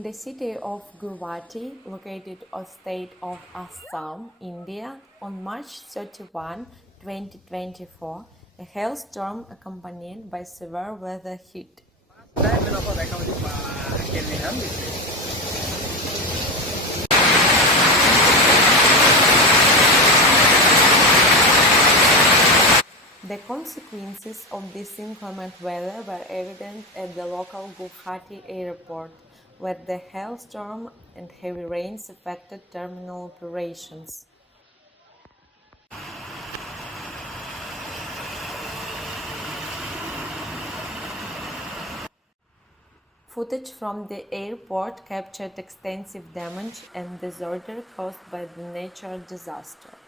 In the city of Guwahati, located on state of Assam, India, on March 31, 2024, a hailstorm accompanied by severe weather hit. The consequences of this inclement weather were evident at the local Guwahati airport, where the hailstorm and heavy rains affected terminal operations. Footage from the airport captured extensive damage and disorder caused by the natural disaster.